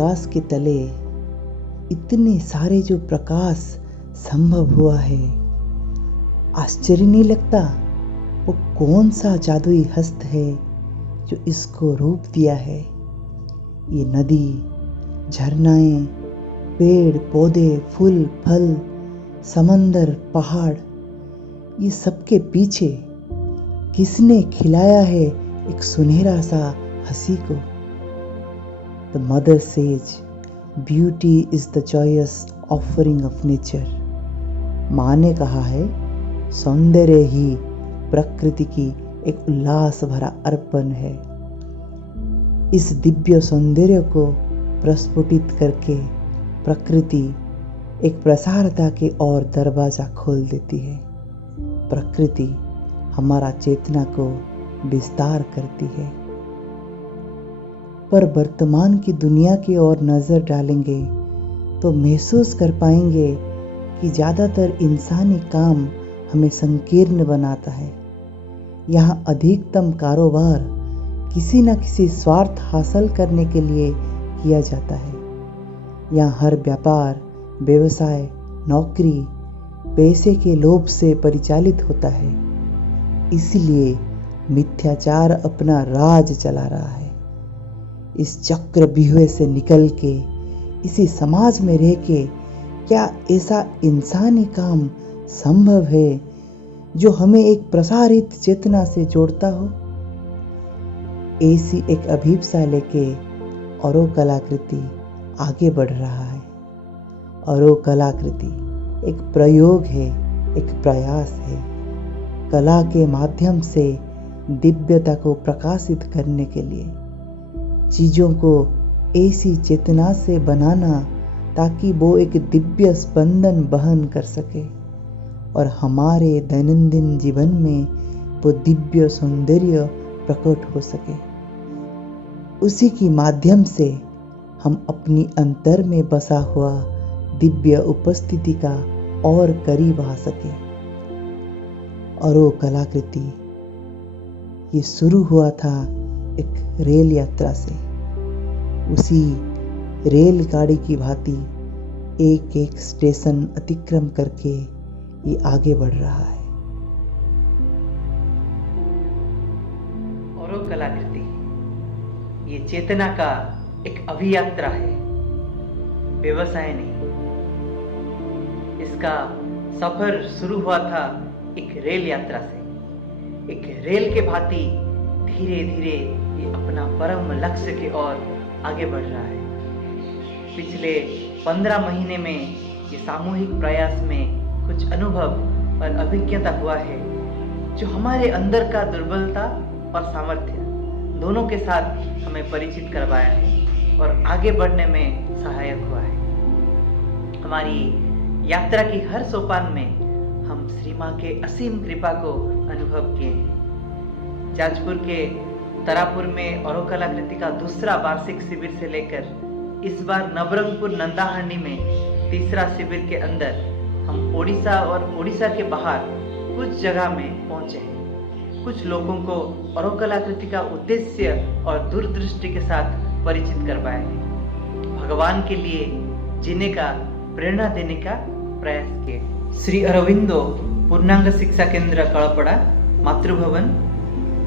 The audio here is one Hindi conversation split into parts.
विकास के तले इतने सारे जो प्रकाश संभव हुआ है, आश्चर्य नहीं लगता? वो कौन सा जादुई हस्त है जो इसको रूप दिया है? ये नदी, झरनाएं, पेड़ पौधे, फूल फल, समंदर, पहाड़, ये सबके पीछे किसने खिलाया है एक सुनहरा सा हंसी को? The mother says beauty is the joyous offering of nature. माँ ने कहा है, सौंदर्य ही प्रकृति की एक उल्लास भरा अर्पण है। इस दिव्य सौंदर्य को प्रस्फुटित करके प्रकृति एक प्रसारता के और दरवाजा खोल देती है। प्रकृति हमारा चेतना को विस्तार करती है। पर वर्तमान की दुनिया की ओर नजर डालेंगे तो महसूस कर पाएंगे कि ज़्यादातर इंसानी काम हमें संकीर्ण बनाता है। यहाँ अधिकतम कारोबार किसी न किसी स्वार्थ हासिल करने के लिए किया जाता है। यहाँ हर व्यापार, व्यवसाय, नौकरी पैसे के लोभ से परिचालित होता है। इसलिए मिथ्याचार अपना राज चला रहा है। इस चक्रव्यूह से निकल के इसी समाज में रह के क्या ऐसा इंसानी काम संभव है जो हमें एक प्रसारित चेतना से जोड़ता हो? ऐसी एक अभिप्सा लेके औरो कलाकृति आगे बढ़ रहा है। औरो कलाकृति एक प्रयोग है, एक प्रयास है, कला के माध्यम से दिव्यता को प्रकाशित करने के लिए, चीज़ों को ऐसी चेतना से बनाना ताकि वो एक दिव्य स्पंदन वहन कर सके और हमारे दैनंदिन जीवन में वो दिव्य सौंदर्य प्रकट हो सके। उसी के माध्यम से हम अपनी अंतर में बसा हुआ दिव्य उपस्थिति का और करीब आ सके। और वो कलाकृति ये शुरू हुआ था एक रेल यात्रा से। उसी रेलगाड़ी की भांति एक एक स्टेशन अतिक्रम करके ये आगे बढ़ रहा है। और वो कलाकृति ये चेतना का एक अभियात्रा है, व्यवसाय नहीं। इसका सफर शुरू हुआ था एक रेल यात्रा से। एक रेल के भांति धीरे धीरे ये अपना परम लक्ष्य की ओर आगे बढ़ रहा है। पिछले 15 महीने में ये सामूहिक प्रयास में कुछ अनुभव और अभिज्ञता हुआ है जो हमारे अंदर का दुर्बलता और सामर्थ्य दोनों के साथ हमें परिचित करवाया है और आगे बढ़ने में सहायक हुआ है। हमारी यात्रा की हर सोपान में हम श्री माँ के असीम कृपा को अनुभव किए हैं। जाजपुर के तरापुर में औरो कलाकृति का दूसरा वार्षिक शिविर से लेकर इस बार नवरंगपुर नंदाहांडी में तीसरा शिविर के अंदर हम ओडिशा और ओडिशा के बाहर कुछ जगह में पहुंचे हैं। कुछ लोगों को औरो कलाकृति का उद्देश्य और दूरदृष्टि के साथ परिचित करवाया है। भगवान के लिए जीने का प्रेरणा देने का प्रयास किए। श्री अरविंदो पूर्णांग शिक्षा केंद्र कड़पड़ा, मातृभवन,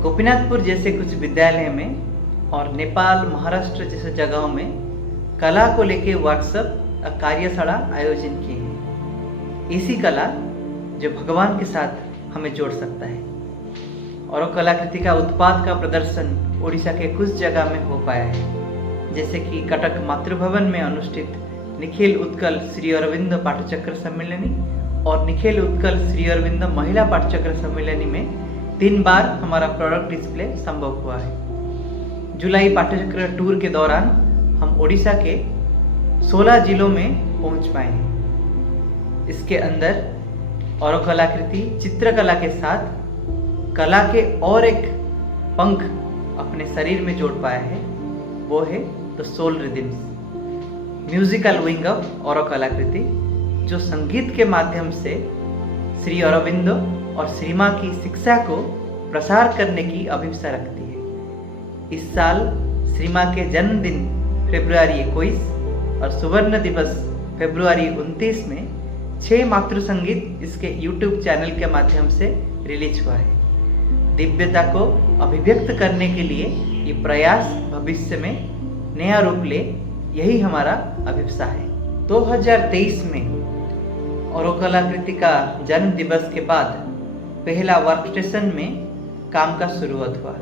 गोपीनाथपुर जैसे कुछ विद्यालय में और नेपाल, महाराष्ट्र जैसे जगहों में कला को लेके वर्कशॉप कार्यशाला आयोजन किए हैं। ऐसी कला जो भगवान के साथ हमें जोड़ सकता है। और कलाकृति का उत्पाद का प्रदर्शन ओडिशा के कुछ जगह में हो पाया है, जैसे कि कटक मातृभवन में अनुष्ठित निखिल उत्कल श्री अरविंद पाठचक्र सम्मेलनी और निखिल उत्कल श्री अरविंद महिला पाठचक्र सम्मेलनी में 3 बार हमारा प्रोडक्ट डिस्प्ले संभव हुआ है। जुलाई पाठचक्र टूर के दौरान हम ओडिशा के 16 जिलों में पहुंच पाए हैं। इसके अंदर और कलाकृति चित्रकला के साथ कला के और एक पंख अपने शरीर में जोड़ पाया है, वो है the soul rhythms, musical wing of Auro Kalakriti, जो संगीत के माध्यम से श्री अरविंदो और श्री माँ की शिक्षा को प्रसार करने की अभिप्सा रखती है। इस साल श्री माँ के जन्मदिन फरवरी 21 और सुवर्ण दिवस फरवरी 29 में 6 मातृ संगीत इसके यूट्यूब चैनल के माध्यम से रिलीज हुआ है। दिव्यता को अभिव्यक्त करने के लिए ये प्रयास भविष्य में नया रूप ले, यही हमारा अभिप्सा है। 2023 में औरकलाकृति का जन्म दिवस के बाद पहला वर्क स्टेशन में काम का शुरुआत हुआ।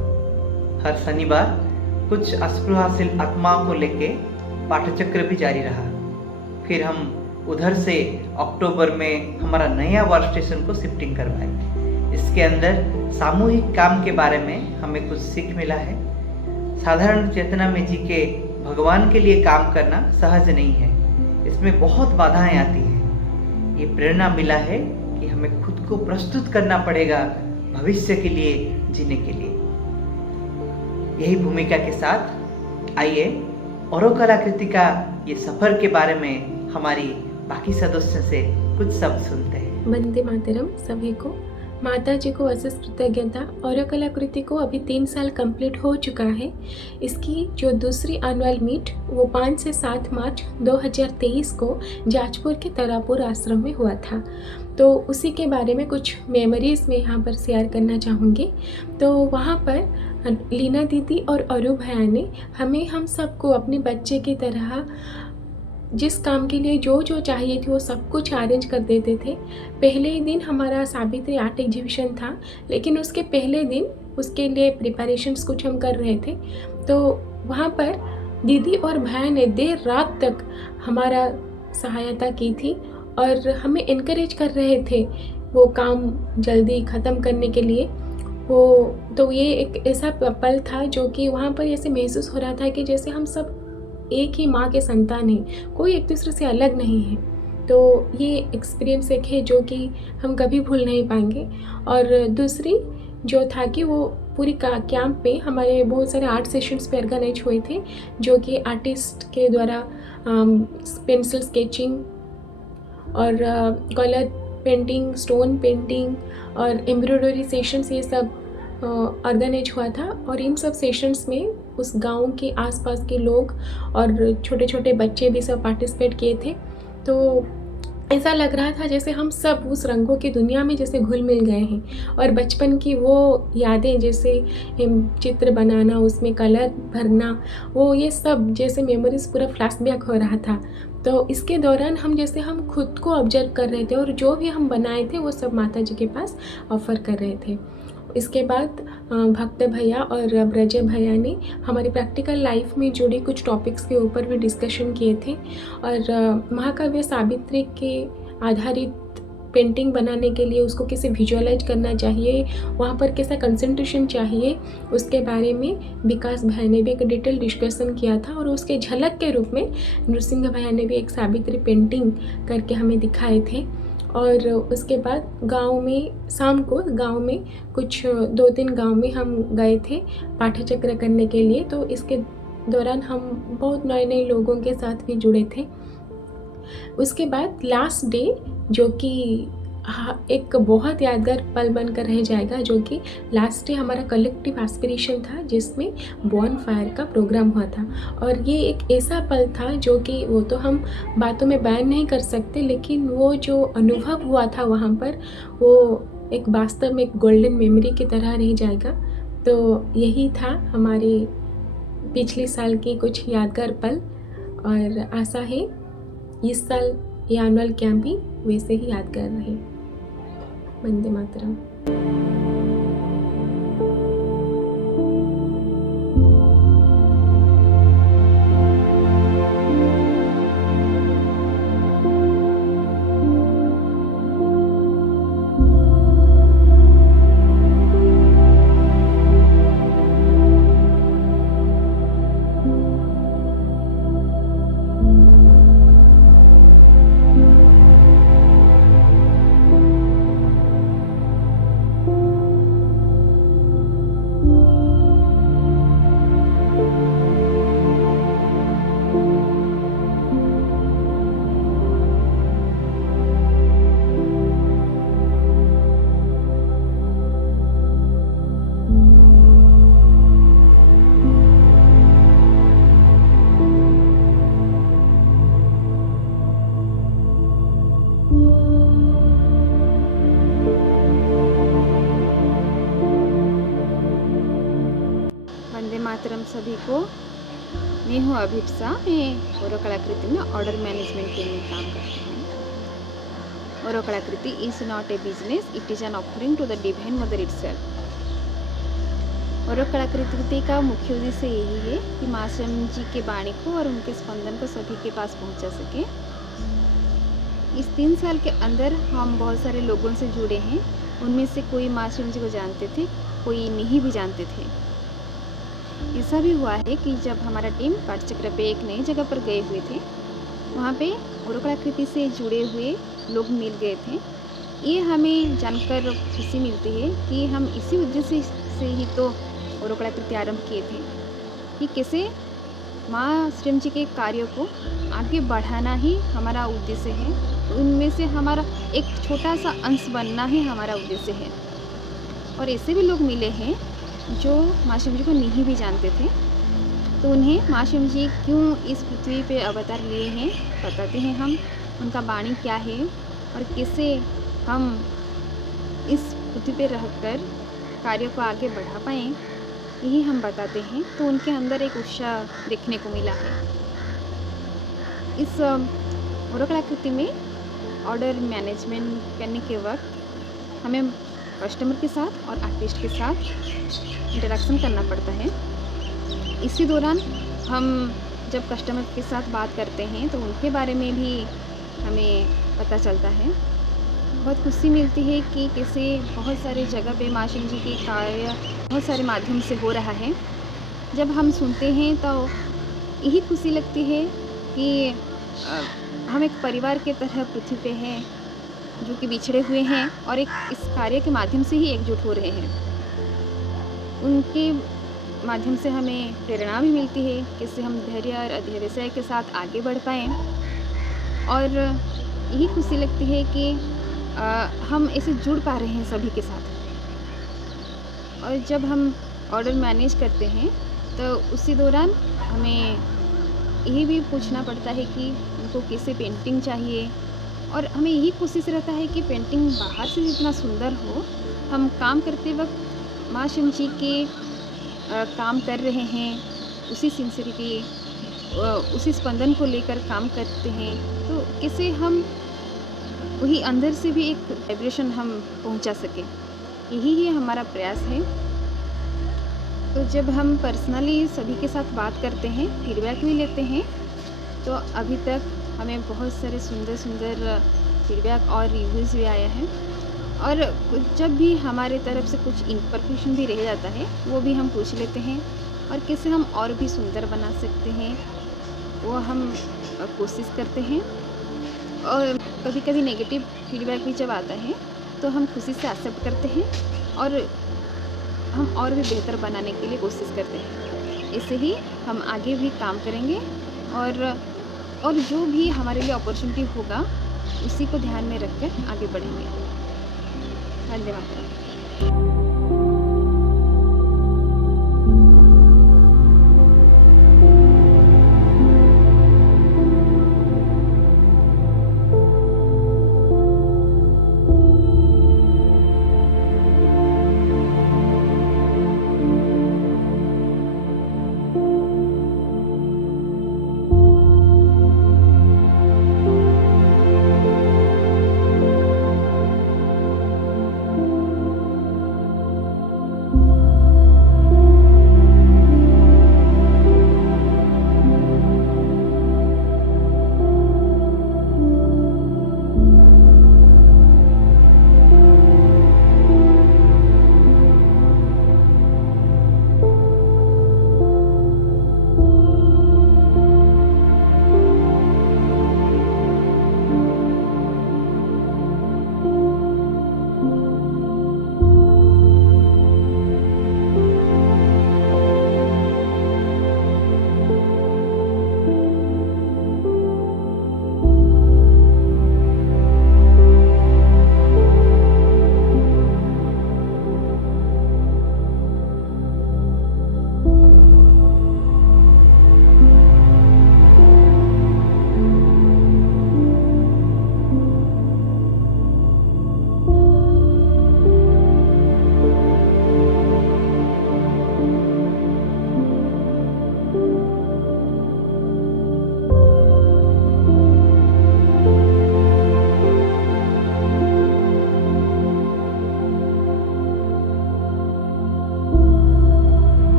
हर शनिवार कुछ अस्पृहाशील आत्माओं को लेके पाठचक्र भी जारी रहा। फिर हम उधर से अक्टूबर में हमारा नया वर्क स्टेशन को शिफ्टिंग करवाए। इसके अंदर सामूहिक काम के बारे में हमें कुछ सीख मिला है। साधारण चेतना में जी के भगवान के लिए काम करना सहज नहीं है, इसमें बहुत बाधाएं आती हैं। ये प्रेरणा मिला है कि हमें खुद को प्रस्तुत करना पड़ेगा भविष्य के लिए जीने के लिए। यही भूमिका के साथ आइए औरकलाकृति का ये सफर के बारे में हमारी बाकी सदस्यों से कुछ शब्द सुनते हैं। वंदे मातरम सभी को। माता जी को अशेष कृतज्ञता। औरकलाकृति को अभी 3 साल कंप्लीट हो चुका है। इसकी जो दूसरी एनुअल मीट वो 5 से 7 मार्च 2023 को जाजपुर के तरापुर आश्रम में हुआ था। तो उसी के बारे में कुछ मेमोरीज़ मैं यहाँ पर शेयर करना चाहूँगी। तो वहाँ पर लीना दीदी और अरू भैया ने हम सबको अपने बच्चे की तरह जिस काम के लिए जो चाहिए थी वो सब कुछ अरेंज कर देते थे। पहले ही दिन हमारा सावित्री आर्ट एग्जीबिशन था, लेकिन उसके पहले दिन उसके लिए प्रिपरेशंस कुछ हम कर रहे थे। तो वहाँ पर दीदी और भाई ने देर रात तक हमारा सहायता की थी और हमें इनकरेज कर रहे थे वो काम जल्दी ख़त्म करने के लिए। तो ये एक ऐसा पल था जो कि वहाँ पर ऐसे महसूस हो रहा था कि जैसे हम सब एक ही माँ के संतान हैं, कोई एक दूसरे से अलग नहीं है। तो ये एक्सपीरियंस एक है जो कि हम कभी भूल नहीं पाएंगे। और दूसरी जो था कि वो पूरी कैंप में हमारे बहुत सारे आर्ट सेशंस पे ऑर्गेनाइज हुए थे, जो कि आर्टिस्ट के द्वारा पेंसिल स्केचिंग और कलर पेंटिंग, स्टोन पेंटिंग और एम्ब्रॉयडरी सेशंस ये सब ऑर्गेनाइज हुआ था। और इन सब सेशंस में उस गांव के आसपास के लोग और छोटे छोटे बच्चे भी सब पार्टिसिपेट किए थे। तो ऐसा लग रहा था जैसे हम सब उस रंगों की दुनिया में जैसे घुल मिल गए हैं और बचपन की वो यादें, जैसे चित्र बनाना, उसमें कलर भरना, वो ये सब जैसे मेमोरीज पूरा फ्लैशबैक हो रहा था। तो इसके दौरान हम खुद को ऑब्जर्व कर रहे थे और जो भी हम बनाए थे वो सब माता जी के पास ऑफ़र कर रहे थे। इसके बाद भक्त भैया और ब्रज भैया ने हमारी प्रैक्टिकल लाइफ में जुड़ी कुछ टॉपिक्स के ऊपर भी डिस्कशन किए थे। और महाकाव्य सावित्री के आधारित पेंटिंग बनाने के लिए उसको कैसे विजुअलाइज करना चाहिए, वहाँ पर कैसा कंसंट्रेशन चाहिए, उसके बारे में विकास भाई ने भी एक डिटेल डिस्कशन किया था। और उसके झलक के रूप में नृसिंह भैया ने भी एक सावित्री पेंटिंग करके हमें दिखाए थे। और उसके बाद गांव में शाम को गांव में कुछ 2-3 गांव में हम गए थे पाठचक्र करने के लिए। तो इसके दौरान हम बहुत नए लोगों के साथ भी जुड़े थे। उसके बाद लास्ट डे जो कि एक बहुत यादगार पल बनकर रह जाएगा, जो कि लास्ट डे हमारा कलेक्टिव एस्पिरेशन था जिसमें बॉन फायर का प्रोग्राम हुआ था। और ये एक ऐसा पल था जो कि वो तो हम बातों में बयान नहीं कर सकते, लेकिन वो जो अनुभव हुआ था वहाँ पर वो एक वास्तव में एक गोल्डन मेमोरी की तरह रह जाएगा। तो यही था हमारे पिछले साल की कुछ यादगार पल और आशा है इस साल ये एनुअल कैंप भी वैसे ही यादगार रहे। वंदे मातरम। मातरम सभी को। मैं हूँ अभिप्सा। मैं औरो कलाकृति में ऑर्डर मैनेजमेंट टीम में काम करती हूँ। Auro Kalakriti is not a business, it is an offering to the divine mother itself. Auro Kalakriti का मुख्य उद्देश्य यही है कि माँ स्वयं जी के वाणी को और उनके स्पंदन को सभी के पास पहुँचा सके। इस 3 साल के अंदर हम बहुत सारे लोगों से जुड़े हैं। उनमें से कोई माँ स्वयं जी को जानते थे, कोई नहीं भी जानते थे। ऐसा भी हुआ है कि जब हमारा टीम पाठचक्र पे एक नई जगह पर गए हुए थे, वहाँ पे औरो कलाकृति से जुड़े हुए लोग मिल गए थे। ये हमें जानकर खुशी मिलती है कि हम इसी उद्देश्य से ही तो औरो कलाकृति आरंभ किए थे कि कैसे माँ स्वयं जी के कार्यों को आगे बढ़ाना ही हमारा उद्देश्य है। उनमें से हमारा एक छोटा सा अंश बनना ही हमारा उद्देश्य है। और ऐसे भी लोग मिले हैं जो माँ स्वयं जी को नहीं भी जानते थे, तो उन्हें माँ स्वयं जी क्यों इस पृथ्वी पे अवतार लिए हैं बताते हैं हम, उनका वाणी क्या है और कैसे हम इस पृथ्वी पे रहकर कार्यों को आगे बढ़ा पाएँ, यही हम बताते हैं। तो उनके अंदर एक उत्साह देखने को मिला है। इस औरो कलाकृति में ऑर्डर मैनेजमेंट करने के वक्त हमें कस्टमर के साथ और आर्टिस्ट के साथ इंटरेक्शन करना पड़ता है। इसी दौरान हम जब कस्टमर के साथ बात करते हैं तो उनके बारे में भी हमें पता चलता है। बहुत खुशी मिलती है कि कैसे बहुत सारे जगह पे माँ स्वयं जी के कार्य बहुत सारे माध्यम से हो रहा है। जब हम सुनते हैं तो यही खुशी लगती है कि हम एक परिवार के तरह पृथ्वी पे हैं जो कि बिछड़े हुए हैं और एक इस कार्य के माध्यम से ही एकजुट हो रहे हैं। उनके माध्यम से हमें प्रेरणा भी मिलती है कैसे हम धैर्य और अध्यवसाय के साथ आगे बढ़ पाएँ। और यही खुशी लगती है कि हम ऐसे जुड़ पा रहे हैं सभी के साथ। और जब हम ऑर्डर मैनेज करते हैं तो उसी दौरान हमें यही भी पूछना पड़ता है कि उनको कैसे पेंटिंग चाहिए, और हमें यही कोशिश रहता है कि पेंटिंग बाहर से जितना सुंदर हो, हम काम करते वक्त माँ स्वयं जी के काम कर रहे हैं उसी सिंसियरिटी उसी स्पंदन को लेकर काम करते हैं, तो कैसे हम वही अंदर से भी एक वाइब्रेशन हम पहुंचा सकें, यही ही हमारा प्रयास है। तो जब हम पर्सनली सभी के साथ बात करते हैं, फीडबैक भी लेते हैं, तो अभी तक हमें बहुत सारे सुंदर सुंदर फीडबैक और रिव्यूज़ भी आया है। और जब भी हमारे तरफ से कुछ इम्परफेक्शन भी रह जाता है वो भी हम पूछ लेते हैं, और कैसे हम और भी सुंदर बना सकते हैं वो हम कोशिश करते हैं। और कभी कभी नेगेटिव फीडबैक भी जब आता है तो हम खुशी से एक्सेप्ट करते हैं और हम और भी बेहतर बनाने के लिए कोशिश करते हैं। ऐसे ही हम आगे भी काम करेंगे और जो भी हमारे लिए अपॉर्चुनिटी होगा उसी को ध्यान में रखकर आगे बढ़ेंगे। धन्यवाद।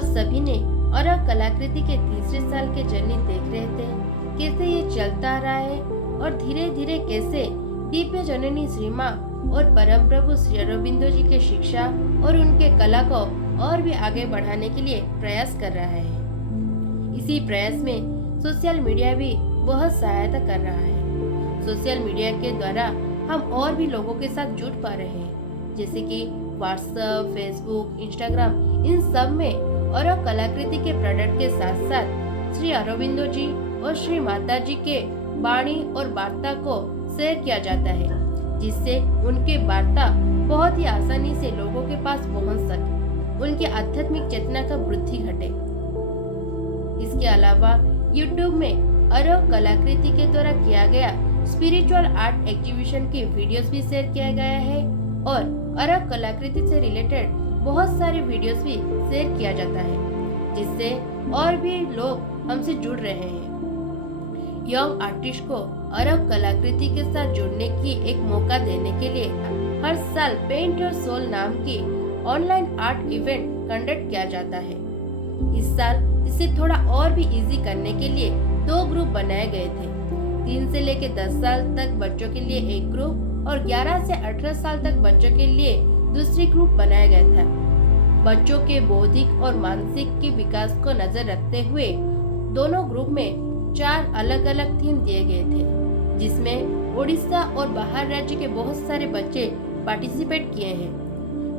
आप सभी ने और कलाकृति के तीसरे साल के जर्नी देख रहे थे, कैसे ये चलता रहा है और धीरे धीरे कैसे दिव्य जननी श्री माँ और परम प्रभु श्री अरविंदो जी के शिक्षा और उनके कला को और भी आगे बढ़ाने के लिए प्रयास कर रहा है। इसी प्रयास में सोशल मीडिया भी बहुत सहायता कर रहा है। सोशल मीडिया के द्वारा हम और भी लोगों के साथ जुड़ पा रहे हैं, जैसे कि व्हाट्सएप, फेसबुक, इंस्टाग्राम, इन सब में और कलाकृति के प्रोडक्ट के साथ साथ श्री अरविंदो जी और श्री माता जी के वाणी और वार्ता को शेयर किया जाता है, जिससे उनके वार्ता बहुत ही आसानी से लोगों के पास पहुंच सके, उनकी आध्यात्मिक चेतना का वृद्धि घटे। इसके अलावा YouTube में अरब कलाकृति के द्वारा किया गया स्पिरिचुअल आर्ट एग्जीबिशन की वीडियोस भी शेयर किया गया है और अरब कलाकृति से रिलेटेड बहुत सारे वीडियोस भी शेयर किया जाता है, जिससे और भी लोग हमसे जुड़ रहे हैं। यंग आर्टिस्ट को अरब कलाकृति के साथ जुड़ने की एक मौका देने के लिए हर साल पेंट योर सोल नाम की ऑनलाइन आर्ट इवेंट कंडक्ट किया जाता है। इस साल इसे थोड़ा और भी इजी करने के लिए 2 ग्रुप बनाए गए थे। 3 से लेकर 10 साल तक बच्चों के लिए एक ग्रुप और 11 से 18 साल तक बच्चों के लिए दूसरी ग्रुप बनाया गया था। बच्चों के बौद्धिक और मानसिक के विकास को नजर रखते हुए दोनों ग्रुप में 4 अलग अलग थीम दिए गए थे, जिसमें उड़ीसा और बाहर राज्य के बहुत सारे बच्चे पार्टिसिपेट किए हैं।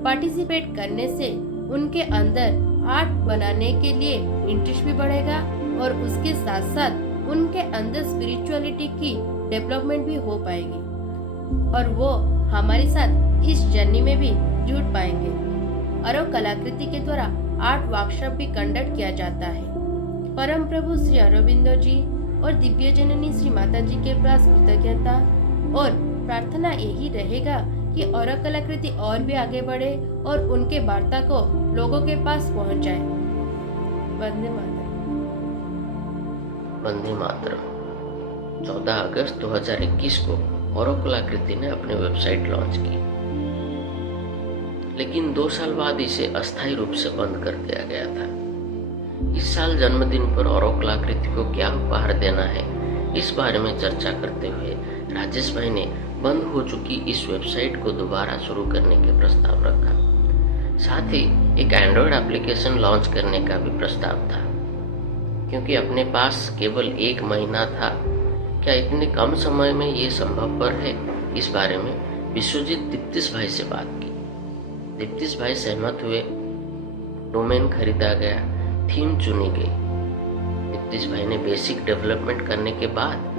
पार्टिसिपेट करने से उनके अंदर आर्ट बनाने के लिए इंटरेस्ट भी बढ़ेगा और उसके साथ साथ उनके अंदर स्पिरिचुअलिटी की डेवलपमेंट भी हो पाएगी और वो हमारे साथ इस जर्नी में भी जुड़ पाएंगे। अरब कलाकृति के द्वारा आर्ट वर्कशॉप भी कंडक्ट किया जाता है। परम प्रभु श्री अरविंदो जी और दिव्य जननी श्री माता जी के पास कृतज्ञता और प्रार्थना यही रहेगा कि अरब कलाकृति और भी आगे बढ़े और उनके वार्ता को लोगों के पास पहुंचाए। वंदे मातरम। वंदे मातरम। 14 अगस्त 2021 को अरब कलाकृति ने अपनी वेबसाइट लॉन्च की, लेकिन 2 साल बाद इसे अस्थायी रूप से बंद कर दिया गया था। इस साल जन्मदिन पर अरब कलाकृति को क्या उपहार देना है, इस बारे में चर्चा करते हुए राजेश भाई ने बंद हो चुकी इस वेबसाइट को दोबारा शुरू करने के प्रस्ताव रखा। साथ ही एक एंड्रॉयड एप्लीकेशन लॉन्च करने का भी प्रस्ताव था। क्योंकि अपने पास केवल 1 महीना था, क्या इतने कम समय में ये संभवपर है, इस बारे में विश्वजीत दीप्तिश भाई से बात की। दीप्तिश भाई सहमत हुए, डोमेन खरीदा गया, थीम चुनी गई। दीप्तिश भाई ने बेसिक डेवलपमेंट करने के बाद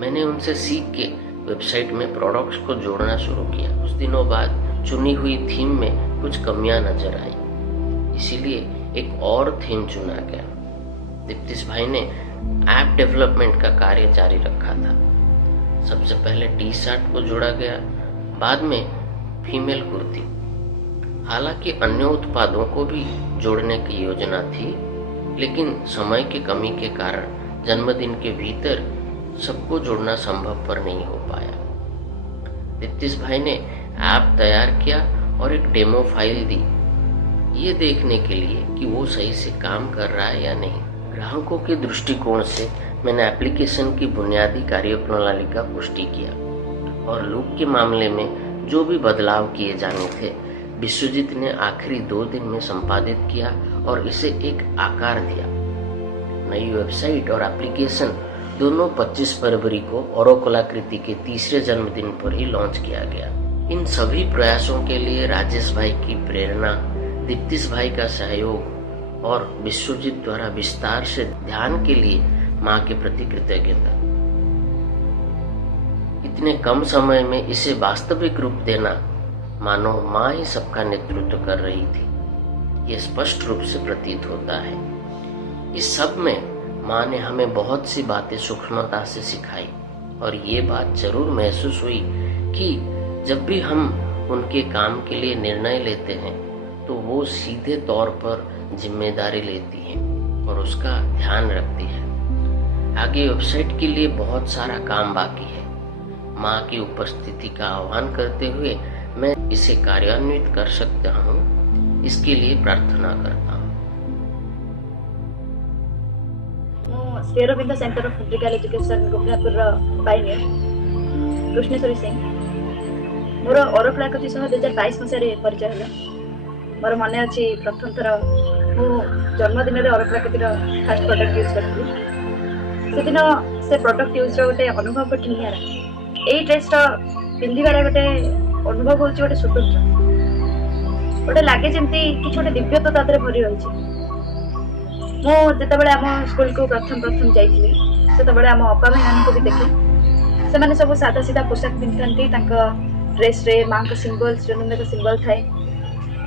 मैंने उनसे सीख के वेबसाइट में प्रोडक्ट्स को जोड़ना शुरू किया। कुछ दिनों बाद चुनी हुई थीम में कुछ कमियां नजर आई, इसीलिए एक और थीम चुना गया। दीप्तिश भाई ने ऐप डेवलपमेंट का कार्य जारी रखा था। सबसे पहले टी शर्ट को जोड़ा गया, बाद में फीमेल कुर्ती। हालांकि अन्य उत्पादों को भी जोड़ने की योजना थी, लेकिन समय की कमी के कारण जन्मदिन के भीतर सबको जोड़ना संभवपर नहीं हो पाया। दीप्तिश भाई ने ऐप तैयार किया और एक डेमो फाइल दी, ये देखने के लिए कि वो सही से काम कर रहा है या नहीं। ग्राहकों के दृष्टिकोण से मैंने एप्लीकेशन की बुनियादी कार्यप्रणाली का पुष्टि किया और लुक के मामले में जो भी बदलाव किए जाने थे विश्वजीत ने आखिरी 2 दिन में संपादित किया और इसे एक आकार दिया। नई वेबसाइट और एप्लीकेशन दोनों 25 फरवरी को अरब कलाकृति के तीसरे जन्मदिन पर ही लॉन्च किया गया। इन सभी प्रयासों के लिए राजेश भाई की प्रेरणा, दीप्तिश भाई का सहयोग और विश्वजीत द्वारा विस्तार से ध्यान के लिए माँ के प्रति कृतज्ञता। इतने कम समय में इसे वास्तविक रूप देना मानो माँ ही सबका नेतृत्व कर रही थी, ये स्पष्ट रूप से प्रतीत होता है। इस सब में माँ ने हमें बहुत सी बातें सूक्ष्मता से सिखाई और ये बात जरूर महसूस हुई कि जब भी हम उनके काम के लिए निर्णय लेते हैं तो वो सीधे तौर पर जिम्मेदारी लेती हैं और उसका ध्यान रखती है। आगे वेबसाइट के लिए बहुत सारा काम बाकी है। माँ की उपस्थिति का आह्वान करते हुए मैं इसे कार्यान्वित कर सकता हूँ, इसके लिए प्रार्थना करता हूँ। Shri Aurobindo centre of physical education Gopinathpur pioneer Krishneshwari Singh मोर अरकलाकृति सह 2022 मसीह परिचय है। मोर मन अच्छी प्रथम थर मु जन्मदिन में अरकलाकृतिर फास्ट प्रोडक्ट यूज करी से दिन से प्रोडक्ट यूज गोटे अनुभव गोटे निरा यही ड्रेस पिंधार गोटे अनुभव हूँ गोटे स्वतंत्र गोटे लगे जमी कि गोटे दिव्यता तादे भरी रही। मुझे आम स्कूल को प्रथम जाइए से आम अपा भाई मान को भी देखे से सब सादा सीधा पोशाक पिंधि ड्रेस रे माँ का सिंबल श्रीनंद का सिंबल थाए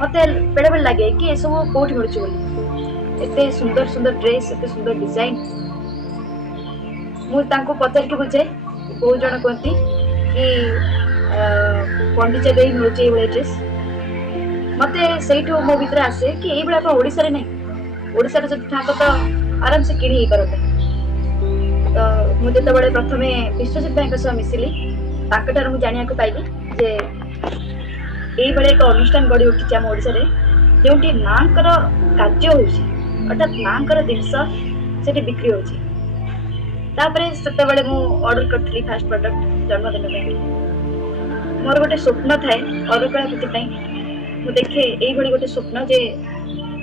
मत बेले बेले लगे कि ये सब कौट मिलूँ एत सुंदर सुंदर ड्रेस एत सुंदर डिजाइन मुझे पचार के बुझे बहुत जन कहती कि पंडित मिलूँ ये ड्रेस मत से मो भर आसे कि ये ओडिशा नहीं ओडिशार जब था तो आराम से किणी करते तो मुझे प्रथम विश्वजित भाई सह मिसिली मुझे जाना पाइली जे ये एक अनुष्ठान गढ़ी उठी आम ओडिशा जो माँ कार्य होर्थात माँ जिनस से बिक्री होपर से ऑर्डर करी फास्ट प्रोडक्ट जन्मदिन मोर गोटे स्वप्न थाए अरकलाकृति मुझे देखे ये गोटे स्वप्न जे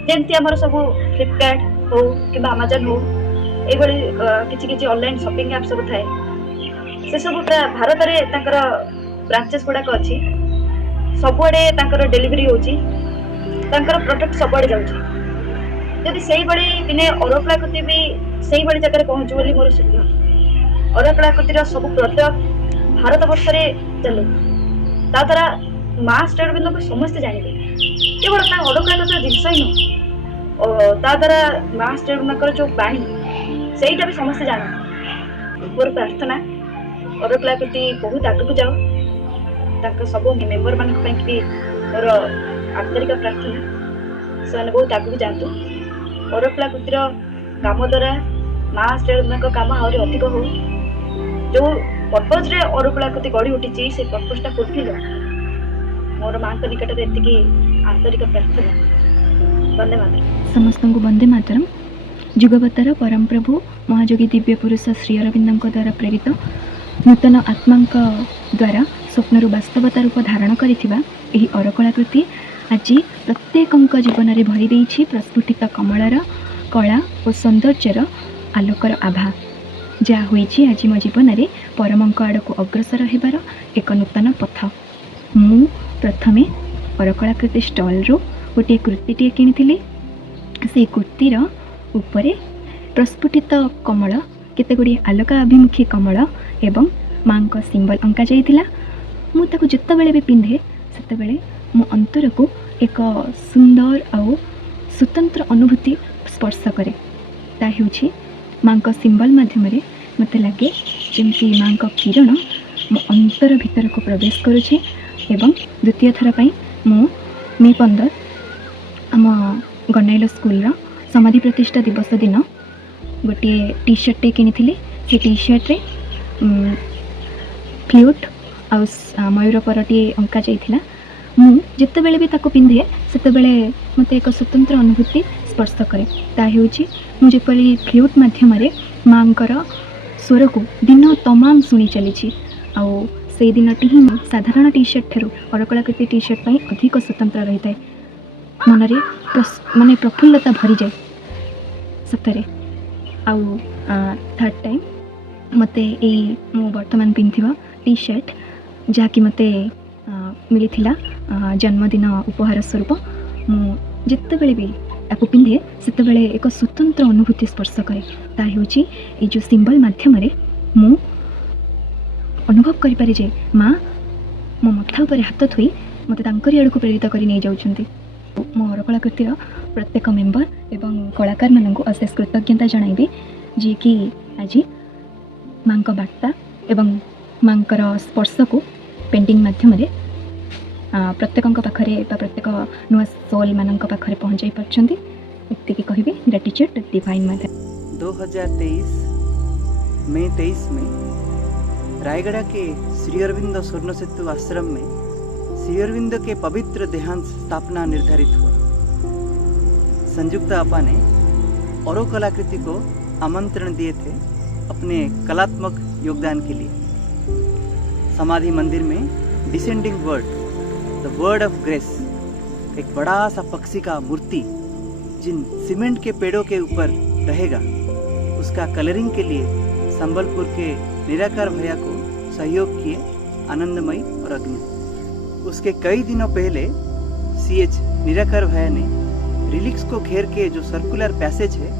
जमती आमर सब फ्लिपकार्ट हो कि आमाजन हो ये किसी ऑनलाइन शॉपिंग ऐप सब थाए से सब पूरा भारत में ब्रांचेस गुड़ाक अच्छी सबुआड़े डेलीवरी होची प्रोडक्ट सबुआड़े जाऊँगी से दिने अरकलाकृति भी से जगह पहुँचू बोली मोर स्वप्न अरकलाकृतिर सब प्रोडक्ट भारत वर्ष चलू ता द्वारा माँ श्री अरविंद को समस्ते जानते केवल अरकलाकृतिर जिनस ही नुह ता द्वारा माँ श्री अरविंद जो बाणी से भी समस्ते जानते मोर प्रार्थना अरकलाकृति बहुत आगक जाओ सब मेम्बर मान भी मोर आंतरिक प्रार्थना से बहुत आगक जातु अरकलाकृतिर काम द्वारा माँ श्री अरविंद काम आहरी अधिक हो जो पर्पज रे अरकलाकृति गढ़ी उठी से पर्पजटा फुलफिल मोर माँ निकट में एति आंतरिक प्रार्थना। वंदे मातरम। समस्त को वंदे मातरम। जुगवतार परम प्रभु महायोगी दिव्य पुरुष श्री अरविंद द्वारा प्रेरित नूतन आत्मा द्वारा स्वप्न वास्तवता रूप धारण करिथिबा एही अरकलाकृति आज प्रत्येक जीवन में भरी देइछि प्रस्फुटित कमलर कला और सौंदर्यर आलोकर आभा जहाँ होइछि आज मो जीवन में परम आड़ को अग्रसर हेबार एक नूतन पथ। मु प्रथमे अरकलाकृति स्टल रू गोटे कुर्तीटे किनी से कुर्तीर उपरे प्रस्फुटित कमल केते गुड़ी आलोका अभिमुखी कमल एवं माँ का सिंबल अंका जाइथिला। मु ताकु जत्तेबेले भी पिंधे सेतेबेले मो अंतर को एक सुंदर आउ स्वतंत्र अनुभूति स्पर्श करे ता हेउछि माँ का सिंबल माध्यम मते लगे जमती माँ का किरण मो अंतर भीतर को प्रवेश करुछि एवं द्वितीय थर पई मु मे 15 आम गनाइल स्कूल समाधि प्रतिष्ठा दिवस दिन गोटे टी शर्टे किनी से टी शर्ट रे फ्लूट आ मयूर परटी अंका जाइथिला। मु जितेबेले भी ताको पिंधे सेतेबेले मते एक स्वतंत्र अनुभूति स्पर्श करे ता हेउछि मु जेपरि फ्लूट माध्यम रे मांकर स्वर को दिन तमाम शुणी चली आउ से दिनटी ही साधारण टी शर्ट ठू अरकलाकृति टी शर्ट पर अधिक स्वतंत्र रही है मनरे माने प्रफुल्लता भरी जाए सतरे आउ थर्ड टाइम मते मु वर्तमान पिंधिबा टी शर्ट जहाँकि मते मिली जन्मदिन उपहार स्वरूप मु जितेबेले भी ताको पिंधे सेतेबेले एक स्वतंत्र अनुभूति स्पर्श करे ता हेउछि ए जो सिंबल माध्यम रे मु अनुभव करि पारे जे माँ मो मथा उपर हाथ थोई मते तांकरी आड़ को प्रेरित करी नहीं जाउछंती। मो अरकलाकृतिर प्रत्येक मेम्बर एवं कलाकार मानक अशेष कृतज्ञता जणाइबी जे कि आज माँ का बार्ता एवं माँ स्पर्श को पेंटिंग माध्यम प्रत्येक पाखरे प्रत्येक नुआ सोल मान पाखरे पहुँचाई पार्छंती एतिकी कहबी ग्रेटिट्यूड डिवाइन मदर। 2023 मई 23 में रायगढ़ के श्री अरविंद स्वर्ण सेतु आश्रम में श्री अरविंद के पवित्र देहांत स्थापना निर्धारित हुआ। संयुक्त आपा ने अरकलाकृति को आमंत्रण दिए थे अपने कलात्मक योगदान के लिए। समाधि मंदिर में descending word, the word of grace, एक बड़ा सा पक्षी का मूर्ति जिन सीमेंट के पेड़ों के ऊपर रहेगा, उसका कलरिंग के लिए संबलपुर के निराकार भैया को सहयोग किए आनंदमयी और अग्नि। उसके कई दिनों पहले CH निराकार भैया ने रिलिक्स को घेर के जो सर्कुलर पैसेज है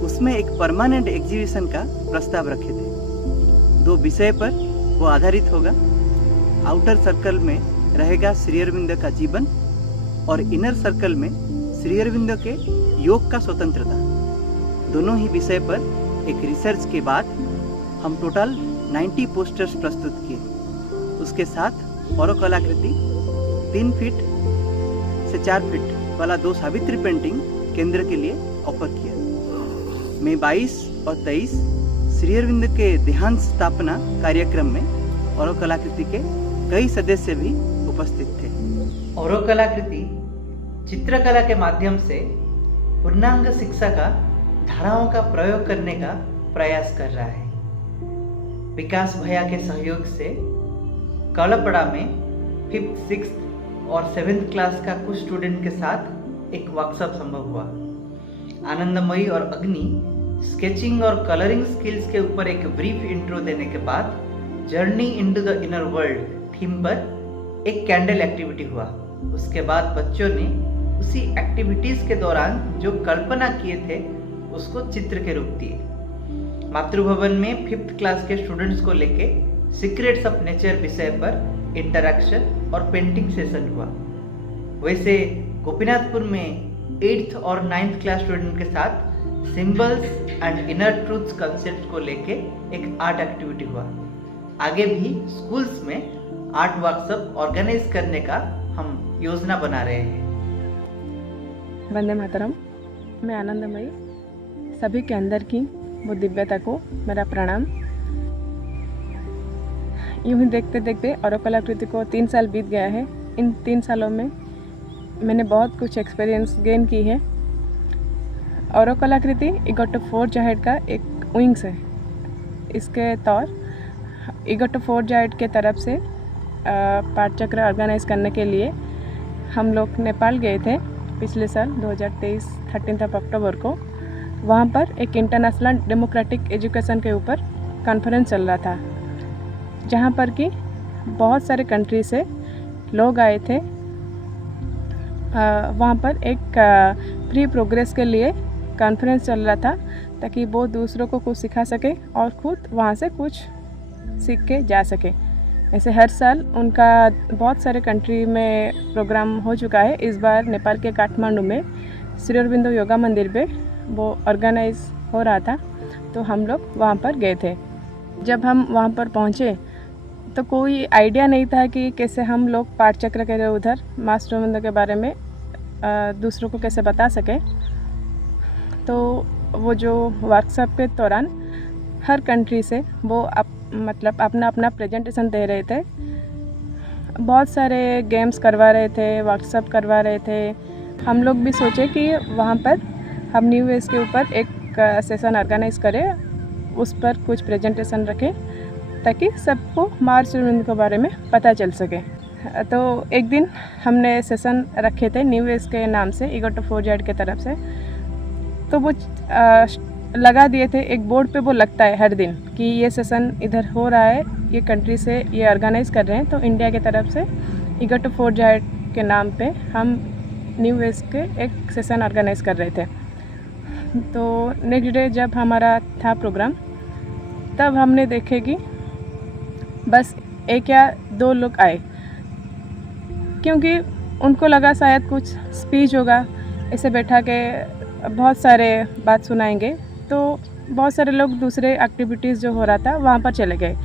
उसमें एक परमानेंट एग्जीबिशन का प्रस्ताव रखे थे। 2 विषय पर वो आधारित होगा। आउटर सर्कल में रहेगा श्री अरविंद का जीवन और इनर सर्कल में श्री अरविंद के योग का स्वतंत्रता। दोनों ही विषय पर एक रिसर्च के बाद हम टोटल 90 पोस्टर्स प्रस्तुत किए। उसके साथ और कलाकृति 3 फीट से 4 फीट वाला 2 सावित्री पेंटिंग केंद्र के लिए ऑफर किया। मई 22 और 23 श्री अरविंद के देहांत स्थापना कार्यक्रम में और कलाकृति के कई सदस्य भी उपस्थित थे। और कलाकृति चित्रकला के माध्यम से पूर्णांग शिक्षा का धाराओं का प्रयोग करने का प्रयास कर रहा है। विकास भैया के सहयोग से कलपड़ा में 5th, 6th और 7th क्लास का कुछ स्टूडेंट के साथ एक वर्कशॉप संभव हुआ। आनंदमयी और अग्नि स्केचिंग और कलरिंग स्किल्स के ऊपर एक ब्रीफ इंट्रो देने के बाद journey into the inner world theme पर एक कैंडल एक्टिविटी हुआ। उसके बाद बच्चों ने उसी एक्टिविटीज के दौरान जो कल्पना किए थे उसको चित्र के रूप दिए। मातृभवन में 5th क्लास के स्टूडेंट्स को लेके सीक्रेट्स ऑफ नेचर विषय पर इंटरैक्शन और पेंटिंग सेशन हुआ। वैसे गोपीनाथपुर में 8th और 9th क्लास स्टूडेंट के साथ symbols and inner truths concept को लेके एक आर्ट एक्टिविटी हुआ। आगे भी स्कूल्स में आर्ट वर्कशॉप ऑर्गेनाइज करने का हम योजना बना रहे हैं। वंदे मातरम। मैं आनंदमयी, सभी के अंदर की वो दिव्यता को मेरा प्रणाम। यूं ही देखते देखते और कलाकृति को 3 साल बीत गया है। इन 3 सालों में मैंने बहुत कुछ एक्सपीरियंस गेन की है। और कलाकृति इगोटो फोर्ज अहेड का एक विंग्स है। इसके तौर इगोटो फोर्ज अहेड के तरफ से पाठचक्र ऑर्गेनाइज करने के लिए हम लोग नेपाल गए थे पिछले साल 2023 13 अक्टूबर को। वहाँ पर एक इंटरनेशनल डेमोक्रेटिक एजुकेशन के ऊपर कॉन्फ्रेंस चल रहा था, जहाँ पर कि बहुत सारे कंट्री से लोग आए थे। वहाँ पर एक प्री प्रोग्रेस के लिए कॉन्फ्रेंस चल रहा था ताकि वो दूसरों को कुछ सिखा सके और खुद वहाँ से कुछ सीख के जा सके। ऐसे हर साल उनका बहुत सारे कंट्री में प्रोग्राम हो चुका है। इस बार नेपाल के काठमांडू में श्री अरविंदो योगा मंदिर पे वो ऑर्गेनाइज हो रहा था, तो हम लोग वहाँ पर गए थे। जब हम वहाँ पर पहुँचे तो कोई आइडिया नहीं था कि कैसे हम लोग पाठचक्र के उधर मास्टर अरविंदो के बारे में दूसरों को कैसे बता सके। तो वो जो वर्कशॉप के दौरान हर कंट्री से वो मतलब अपना अपना प्रेजेंटेशन दे रहे थे। बहुत सारे गेम्स करवा रहे थे, वर्कशॉप करवा रहे थे। हम लोग भी सोचे कि वहाँ पर हम न्यू ईयर के ऊपर एक सेशन ऑर्गेनाइज करें, उस पर कुछ प्रेजेंटेशन रखें ताकि सबको मार्च अरविंद के बारे में पता चल सके। तो एक दिन हमने सेशन रखे थे न्यू ईयर के नाम से इगोटो फोर्ज अहेड के तरफ से। तो वो लगा दिए थे एक बोर्ड पे, वो लगता है हर दिन कि ये सेशन इधर हो रहा है, ये कंट्री से ये ऑर्गेनाइज कर रहे हैं। तो इंडिया की तरफ से इगोटो फोर्ज अहेड के नाम पे हम न्यू ईयर के एक सेशन ऑर्गेनाइज कर रहे थे। तो नेक्स्ट डे जब हमारा था प्रोग्राम, तब हमने देखे कि बस 1 या 2 लोग आए, क्योंकि उनको लगा शायद कुछ स्पीच होगा, ऐसे बैठा के बहुत सारे बात सुनाएंगे। तो बहुत सारे लोग दूसरे एक्टिविटीज़ जो हो रहा था वहाँ पर चले गए,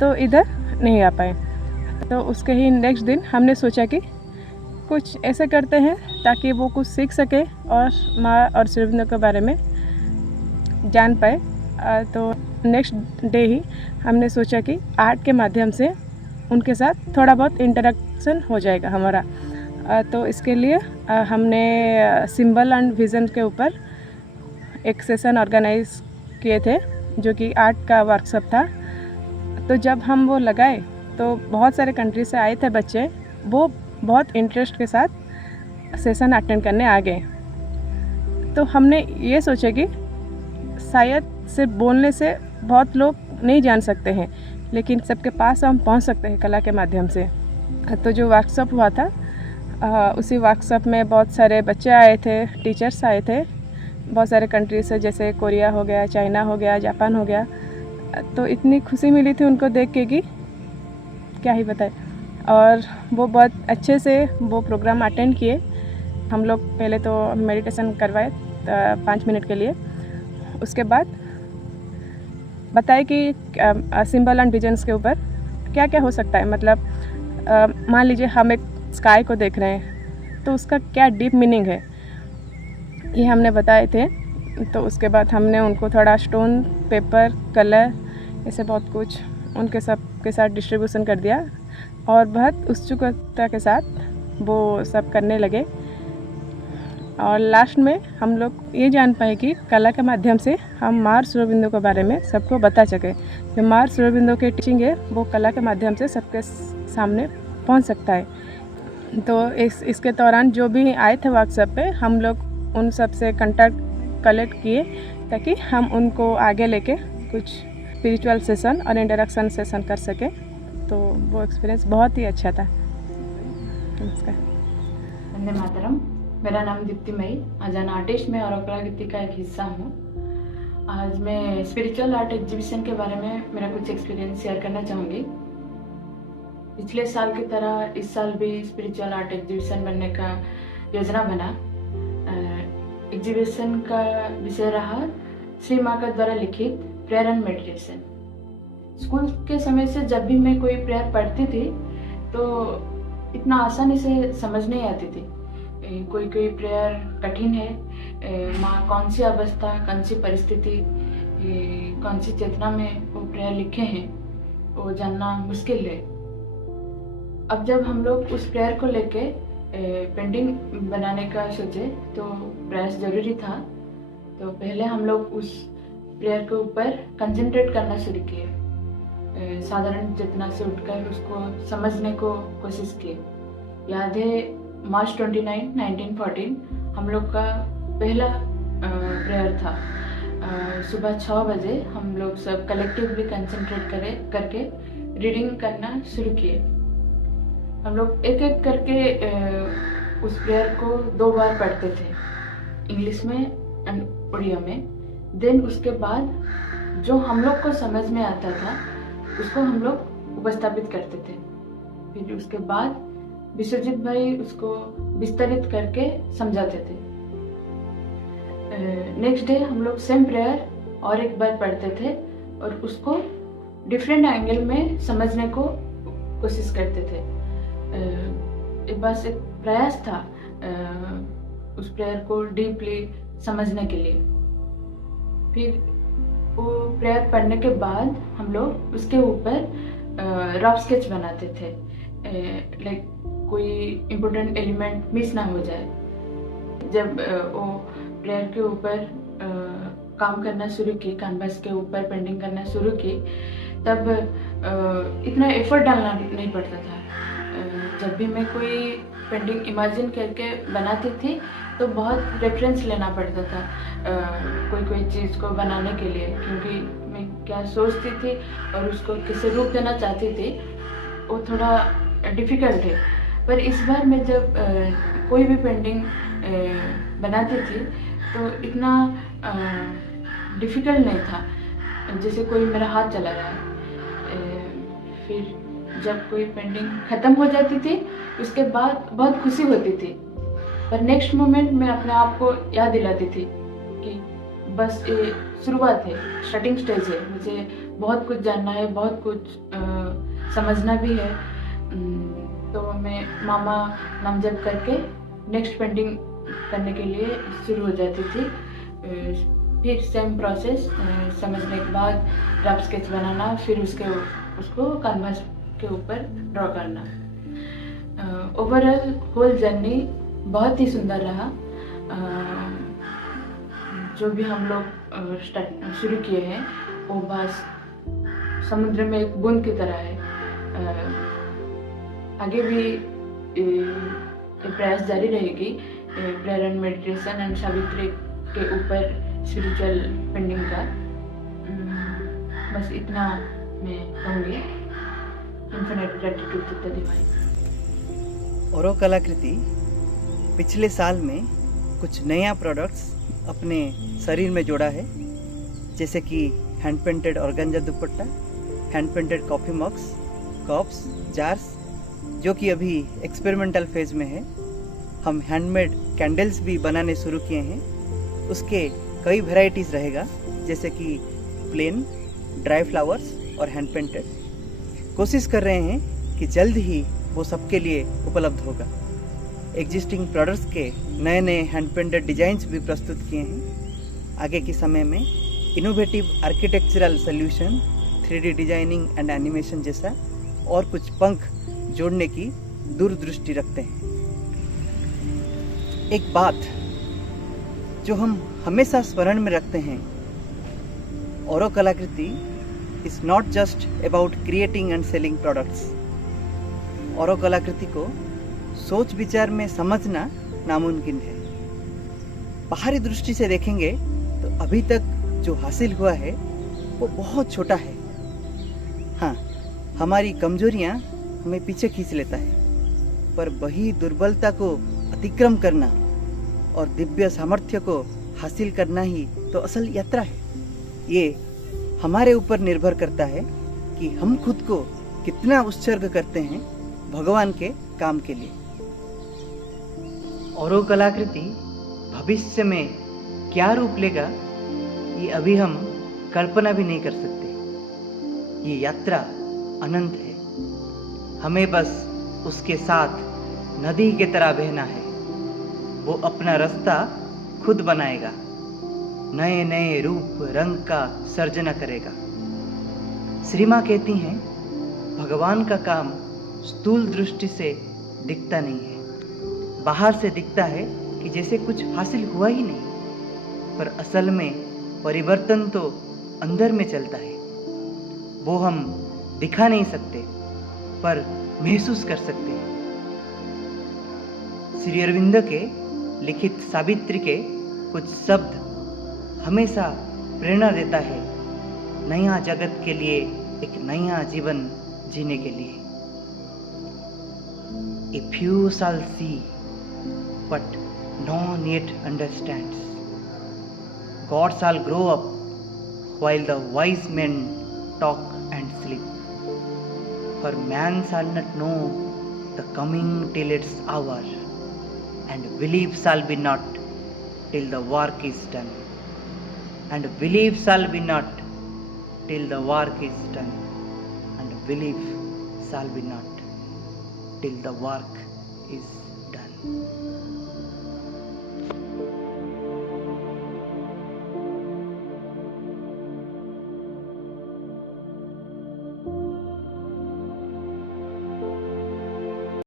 तो इधर नहीं आ पाए। तो उसके ही नेक्स्ट दिन हमने सोचा कि कुछ ऐसे करते हैं ताकि वो कुछ सीख सके और माँ और श्री अरविंदो के बारे में जान पाए। तो नेक्स्ट डे ही हमने सोचा कि आर्ट के माध्यम से उनके साथ थोड़ा बहुत इंटरेक्शन हो जाएगा हमारा। तो इसके लिए हमने सिंबल एंड विज़न के ऊपर एक सेशन ऑर्गेनाइज किए थे जो कि आर्ट का वर्कशॉप था। तो जब हम वो लगाए तो बहुत सारे कंट्री से आए थे बच्चे, वो बहुत इंटरेस्ट के साथ सेशन अटेंड करने आ गए। तो हमने ये सोचा कि शायद सिर्फ बोलने से बहुत लोग नहीं जान सकते हैं, लेकिन सबके पास हम पहुंच सकते हैं कला के माध्यम से। तो जो वर्कशॉप हुआ था उसी वर्कशॉप में बहुत सारे बच्चे आए थे, टीचर्स आए थे बहुत सारे कंट्री से, जैसे कोरिया हो गया, चाइना हो गया, जापान हो गया। तो इतनी खुशी मिली थी उनको देख के कि क्या ही बताए। और वो बहुत अच्छे से वो प्रोग्राम अटेंड किए। हम लोग पहले तो मेडिटेशन करवाए 5 मिनट के लिए, उसके बाद बताए कि सिंबल एंड विजन्स के ऊपर क्या क्या हो सकता है। मतलब मान लीजिए हम एक स्काई को देख रहे हैं तो उसका क्या डीप मीनिंग है, ये हमने बताए थे। तो उसके बाद हमने उनको थोड़ा स्टोन, पेपर, कलर, ऐसे बहुत कुछ उनके सब के साथ डिस्ट्रीब्यूशन कर दिया और बहुत उत्सुकता के साथ वो सब करने लगे। और लास्ट में हम लोग ये जान पाए कि कला के माध्यम से हम मार्स श्रोबिंदो के बारे में सबको बता सके। जो मार्स श्रोबिंदो की टीचिंग है वो कला के माध्यम से सबके सामने पहुंच सकता है। तो इसके दौरान जो भी आए थे वर्कशॉप पे, हम लोग उन सब से कंटेक्ट कलेक्ट किए ताकि हम उनको आगे लेके कुछ स्पिरिचुअल सेशन और इंटरेक्शन सेशन कर सके। तो वो एक्सपीरियंस बहुत ही अच्छा था। नमस्कार। वंदे मातरम। मेरा नाम दीप्तिमयी, आज एन आर्टिस्ट में और कलाकृति का एक हिस्सा हूँ। आज मैं स्पिरिचुअल आर्ट एग्जीबिशन के बारे में मेरा कुछ एक्सपीरियंस शेयर करना चाहूँगी। पिछले साल की तरह इस साल भी स्पिरिचुअल आर्ट एग्जीबिशन बनने का योजना बना। एग्जीबिशन का विषय रहा श्री माँ का द्वारा लिखित प्रेयर एंड मेडिटेशन। स्कूल के समय से जब भी मैं कोई प्रेयर पढ़ती थी तो इतना आसानी से समझ नहीं आती थी। कोई कोई प्रेयर कठिन है, माँ कौन सी अवस्था, कौन सी परिस्थिति, कौन सी चेतना में वो प्रेयर लिखे हैं वो जानना मुश्किल है। अब जब हम लोग उस प्रेयर को लेके पेंटिंग बनाने का सोचे तो प्रयास जरूरी था। तो पहले हम लोग उस प्रेयर के ऊपर कंसंट्रेट करना शुरू किए, साधारण चेतना से उठकर उसको समझने को कोशिश की। याद है मार्च 29, 1914 हम लोग का पहला प्रेयर था। सुबह 6 बजे हम लोग सब कलेक्टिवली कंसंट्रेट करके रीडिंग करना शुरू किए। हम लोग एक एक करके उस प्रेयर को 2 बार पढ़ते थे, इंग्लिश में एंड उड़िया में। देन उसके बाद जो हम लोग को समझ में आता था उसको हम लोग उपस्थापित करते थे। फिर उसके बाद विश्वजीत भाई उसको विस्तारित करके समझाते थे। नेक्स्ट डे हम लोग सेम प्रेयर और एक बार पढ़ते थे और उसको डिफरेंट एंगल में समझने को कोशिश करते थे। बस एक प्रयास था उस प्रेयर को डीपली समझने के लिए। फिर वो प्रेयर पढ़ने के बाद हम लोग उसके ऊपर रफ स्केच बनाते थे, लाइक कोई इम्पोर्टेंट एलिमेंट मिस ना हो जाए। जब वो प्रेयर के ऊपर काम करना शुरू की, कैनवास के ऊपर पेंटिंग करना शुरू की, तब इतना एफर्ट डालना नहीं पड़ता था। जब भी मैं कोई पेंटिंग इमेजिन करके बनाती थी तो बहुत रेफरेंस लेना पड़ता था कोई चीज़ को बनाने के लिए, क्योंकि मैं क्या सोचती थी और उसको किसे रूप देना चाहती थी वो थोड़ा डिफ़िकल्ट है। पर इस बार मैं जब कोई भी पेंटिंग बनाती थी तो इतना डिफ़िकल्ट नहीं था, जैसे कोई मेरा हाथ चला रहा है। फिर जब कोई पेंटिंग ख़त्म हो जाती थी उसके बाद बहुत खुशी होती थी, पर नेक्स्ट मोमेंट मैं अपने आप को याद दिलाती थी कि बस ये शुरुआत है, स्टार्टिंग स्टेज है, मुझे बहुत कुछ जानना है, बहुत कुछ समझना भी है। तो मैं मामा नाम जप करके नेक्स्ट पेंटिंग करने के लिए शुरू हो जाती थी। फिर सेम प्रोसेस, समझने के बाद रफ स्केच बनाना, फिर उसको कैनवास के ऊपर ड्रॉ करना। ओवरऑल होल जर्नी बहुत ही सुंदर रहा। जो भी हम लोग शुरू किए हैं वो बस समुद्र में एक बूंद की तरह है। आगे भी ये प्रयास जारी रहेगी prayer and meditation and Savitri के ऊपर स्पिरिचुअल पेंडिंग का। बस इतना मैं कहूँगी। Infinite gratitude to the divine. Auro Kalakriti पिछले साल में कुछ नया प्रोडक्ट्स अपने शरीर में जोड़ा है, जैसे कि हैंड पेंटेड ऑर्गेन्जा दुपट्टा, hand painted coffee mugs, cups, jars, जो कि अभी एक्सपेरिमेंटल फेज में है। हम हैंडमेड कैंडल्स भी बनाने शुरू किए हैं। उसके कई वैरायटीज़ रहेगा, जैसे कि प्लेन, ड्राई फ्लावर्स और हैंड पेंटेड। कोशिश कर रहे हैं कि जल्द ही वो सबके लिए उपलब्ध होगा। एग्जिस्टिंग प्रोडक्ट्स के नए नए हैंड पेंटेड डिजाइन्स भी प्रस्तुत किए हैं। आगे के समय में innovative architectural solution, 3D designing and animation जैसा और कुछ पंख जोड़ने की दूरदृष्टि रखते हैं। एक बात जो हम हमेशा स्मरण में रखते हैं, औरों कलाकृति is not just about creating and selling products. औरों कलाकृति को सोच विचार में समझना नामुमकिन है। बाहरी दृष्टि से देखेंगे तो अभी तक जो हासिल हुआ है वो बहुत छोटा है। हाँ, हमारी कमजोरियाँ हमें पीछे खींच लेता है, पर वही दुर्बलता को अतिक्रम करना और दिव्य सामर्थ्य को हासिल करना ही तो असल यात्रा है। ये हमारे ऊपर निर्भर करता है कि हम खुद को कितना उत्सर्ग करते हैं भगवान के काम के लिए। औरों कलाकृति भविष्य में क्या रूप लेगा, ये अभी हम कल्पना भी नहीं कर सकते। ये यात्रा अनंत है। हमें बस उसके साथ नदी की तरह बहना है। वो अपना रास्ता खुद बनाएगा, नए नए रूप रंग का सर्जना करेगा। श्री माँ कहती हैं, भगवान का काम स्थूल दृष्टि से दिखता नहीं है। बाहर से दिखता है कि जैसे कुछ हासिल हुआ ही नहीं, पर असल में परिवर्तन तो अंदर में चलता है। वो हम दिखा नहीं सकते, पर महसूस कर सकते हैं। श्री अरविंद के लिखित सावित्री के कुछ शब्द हमेशा प्रेरणा देता है नया जगत के लिए, एक नया जीवन जीने के लिए। A few shall see, but none yet understands. God shall grow up while the wise men talk and sleep. For man shall not know the coming till its hour, and belief shall be not till the work is done. And belief shall be not till the work is done. And belief shall be not till the work is done.